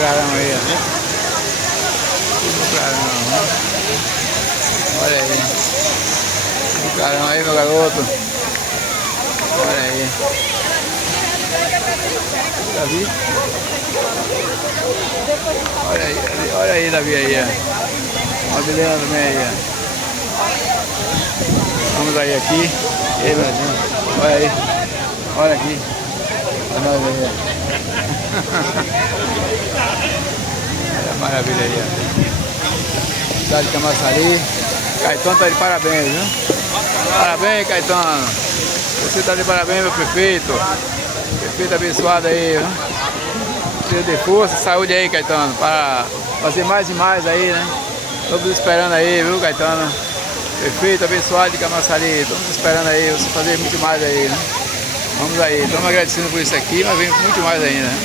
clarão aí, ó. Tudo clarão, né? Olha aí. Tudo clarão aí, meu garoto. Olha aí. Davi. Olha aí, Davi aí, ó. Uma beleza também aí, ó. Vamos aí aqui. Ei, meu Deus. Olha aí. Olha aqui. Olha nós aí, ó. Olha a maravilha aí, ó. Cidade de Camaçari. Caetano tá de parabéns, viu? Parabéns, Caetano. Você tá de parabéns, meu prefeito. Prefeito abençoado aí, viu? Cheio de força, saúde aí, Caetano, para fazer mais e mais aí, né? Estamos esperando aí, viu, Caetano? Prefeito abençoado de Camaçari, estamos esperando aí você fazer muito mais aí, né? Vamos aí, estamos agradecendo por isso aqui, mas vem muito mais ainda, né?